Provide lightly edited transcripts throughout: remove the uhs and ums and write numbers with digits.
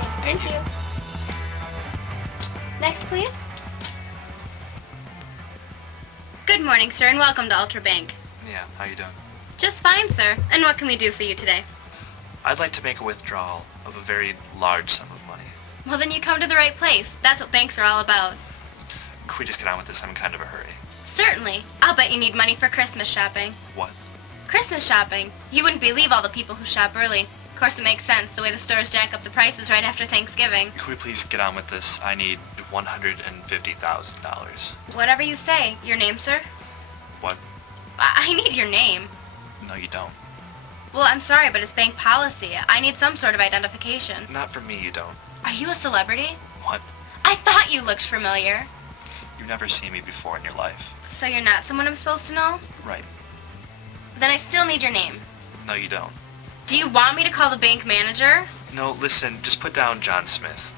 thing. Thank you. Next, please. Good morning, sir, and welcome to Ultra Bank. Yeah, how you doing? Just fine, sir. And what can we do for you today? I'd like to make a withdrawal of a very large sum of money. Well, then you come to the right place. That's what banks are all about. Could we just get on with this? I'm in kind of a hurry. Certainly. I'll bet you need money for Christmas shopping. What? Christmas shopping. You wouldn't believe all the people who shop early. Of course, it makes sense, the way the stores jack up the prices right after Thanksgiving. Could we please get on with this? I need $150,000. Whatever you say. Your name, sir? What? I need your name. No, you don't. Well, I'm sorry, but it's bank policy. I need some sort of identification. Not for me, you don't. Are you a celebrity? What? I thought you looked familiar. You've never seen me before in your life. So you're not someone I'm supposed to know? Right. Then I still need your name. No, you don't. Do you want me to call the bank manager? No, listen, just put down John Smith.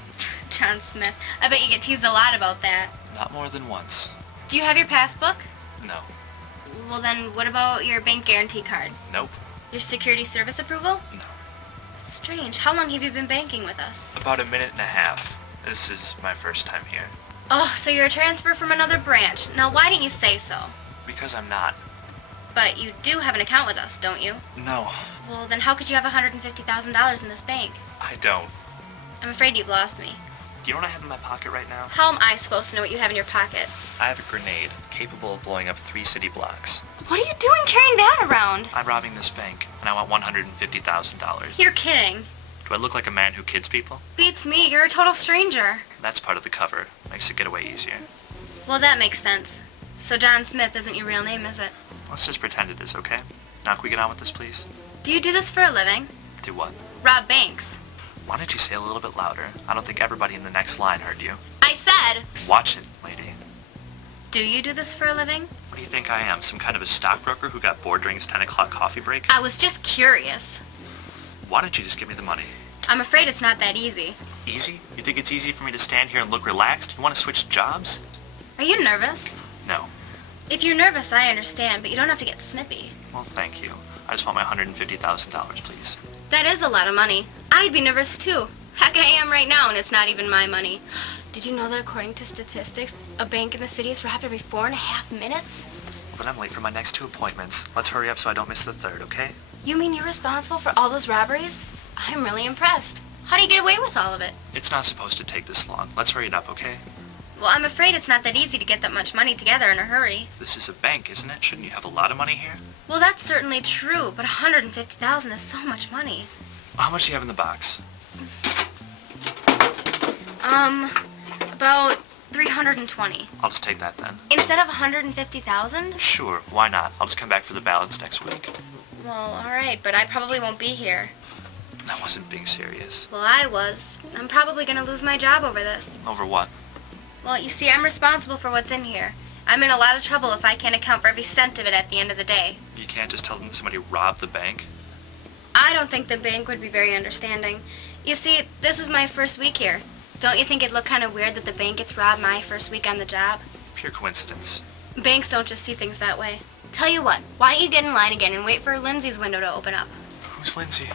John Smith. I bet you get teased a lot about that. Not more than once. Do you have your passbook? No. Well, then what about your bank guarantee card? Nope. Your security service approval? No. Strange. How long have you been banking with us? About a minute and a half. This is my first time here. Oh, so you're a transfer from another branch. Now, why didn't you say so? Because I'm not. But you do have an account with us, don't you? No, Well, then how could you have $150,000 in this bank? I don't. I'm afraid you've lost me. Do you know what I have in my pocket right now? How am I supposed to know what you have in your pocket? I have a grenade capable of blowing up 3 city blocks. What are you doing carrying that around? I'm robbing this bank, and I want $150,000. You're kidding. Do I look like a man who kids people? Beats me. You're a total stranger. That's part of the cover. Makes the getaway easier. Well, that makes sense. So John Smith isn't your real name, is it? Let's just pretend it is, okay? Now can we get on with this, please? Do you do this for a living? Do what? Rob banks. Why don't you say a little bit louder? I don't think everybody in the next line heard you. I said, Watch it, lady. do you do this for a living? What do you think I am? Some kind of a stockbroker who got bored during his 10 o'clock coffee break? I was just curious. Why don't you just give me the money? I'm afraid it's not that easy. Easy? You think it's easy for me to stand here and look relaxed? You want to switch jobs? Are you nervous? No. If you're nervous, I understand, but you don't have to get snippy. Well, thank you. I just want my $150,000, please. That is a lot of money. I'd be nervous too. Heck, I am right now, and it's not even my money. Did you know that according to statistics, a bank in the city is robbed every 4.5 minutes? Then I'm late for my next 2 appointments. Let's hurry up so I don't miss the third, okay? You mean you're responsible for all those robberies? I'm really impressed. How do you get away with all of it? It's not supposed to take this long. Let's hurry it up, okay? Well, I'm afraid it's not that easy to get that much money together in a hurry. This is a bank, isn't it? Shouldn't you have a lot of money here? Well, that's certainly true, but $150,000 is so much money. How much do you have in the box? About 320. I'll just take that then. Instead of 150,000? Sure, why not? I'll just come back for the balance next week. Well, alright, but I probably won't be here. I wasn't being serious. Well, I was. I'm probably gonna lose my job over this. Over what? Well, you see, I'm responsible for what's in here. I'm in a lot of trouble if I can't account for every cent of it at the end of the day. You can't just tell them somebody robbed the bank? I don't think the bank would be very understanding. You see, this is my first week here. Don't you think it'd look kind of weird that the bank gets robbed my first week on the job? Pure coincidence. Banks don't just see things that way. Tell you what, why don't you get in line again and wait for Lindsay's window to open up? Who's Lindsay?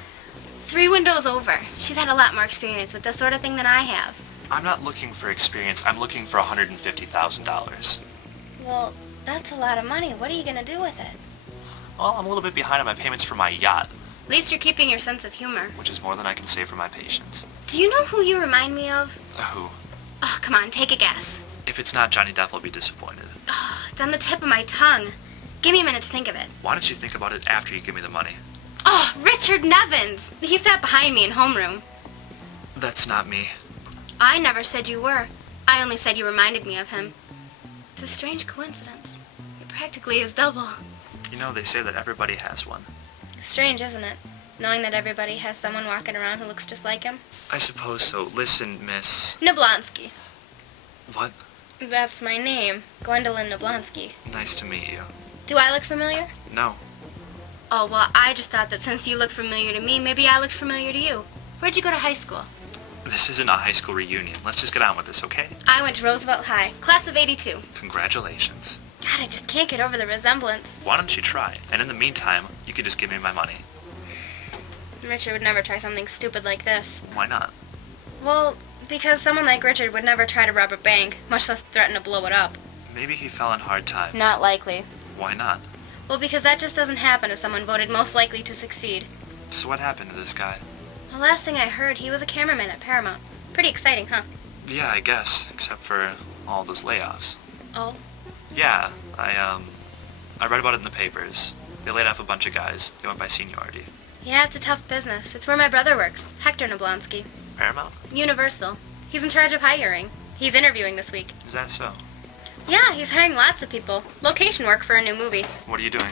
3 windows over. She's had a lot more experience with this sort of thing than I have. I'm not looking for experience. I'm looking for $150,000. Well, that's a lot of money. What are you gonna do with it? Well, I'm a little bit behind on my payments for my yacht, At least you're keeping your sense of humor. which is more than I can say for my patients. Do you know who you remind me of? Who? Oh, come on, take a guess. If it's not Johnny Depp, I'll be disappointed. Oh, it's on the tip of my tongue. Give me a minute to think of it. Why don't you think about it after you give me the money? Oh, Richard Nevins! He sat behind me in homeroom. That's not me. I never said you were. I only said you reminded me of him. It's a strange coincidence. You're practically his double. You know, they say that everybody has one. Strange, isn't it? Knowing that everybody has someone walking around who looks just like him. I suppose so. Listen, miss... Nablonsky. What? That's my name. Gwendolyn Nablonsky. Nice to meet you. Do I look familiar? No. Oh, well, I just thought that since you look familiar to me, maybe I looked familiar to you. Where'd you go to high school? This isn't a high school reunion. Let's just get on with this, okay? I went to Roosevelt High, class of '82. Congratulations. God, I just can't get over the resemblance. Why don't you try? And in the meantime, you could just give me my money. Richard would never try something stupid like this. Why not? Well, because someone like Richard would never try to rob a bank, much less threaten to blow it up. Maybe he fell in hard times. Not likely. Why not? Well, because that just doesn't happen to someone voted most likely to succeed. So what happened to this guy? The last thing I heard, he was a cameraman at Paramount. Pretty exciting, huh? Yeah, I guess, except for all those layoffs. Oh? Yeah, I read about it in the papers. They laid off a bunch of guys. They went by seniority. Yeah, it's a tough business. It's where my brother works, Hector Nablonsky. Paramount? Universal. He's in charge of hiring. He's interviewing this week. Is that so? Yeah, he's hiring lots of people. Location work for a new movie. What are you doing?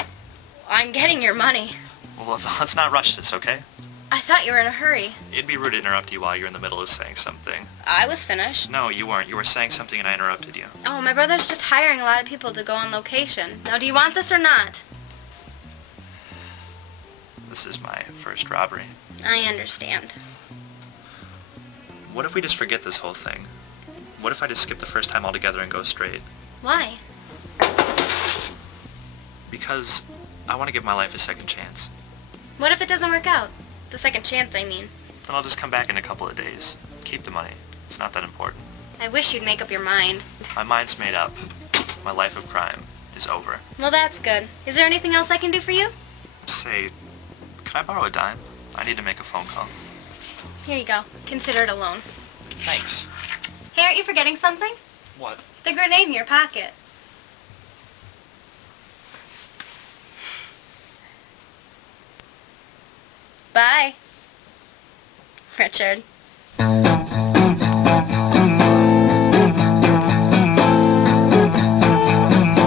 I'm getting your money. Well, let's not rush this, okay? I thought you were in a hurry. It'd be rude to interrupt you while you're in the middle of saying something. I was finished. No, you weren't. You were saying something and I interrupted you. Oh, my brother's just hiring a lot of people to go on location. Now, do you want this or not? This is my first robbery. I understand. What if we just forget this whole thing? What if I just skip the first time altogether and go straight? Why? Because I want to give my life a second chance. What if it doesn't work out? The second chance, I mean. Then I'll just come back in a couple of days. Keep the money. It's not that important. I wish you'd make up your mind. My mind's made up. My life of crime is over. Well, that's good. Is there anything else I can do for you? Say, can I borrow a dime? I need to make a phone call. Here you go. Consider it a loan. Thanks. Hey, aren't you forgetting something? What? The grenade in your pocket. Bye. Richard.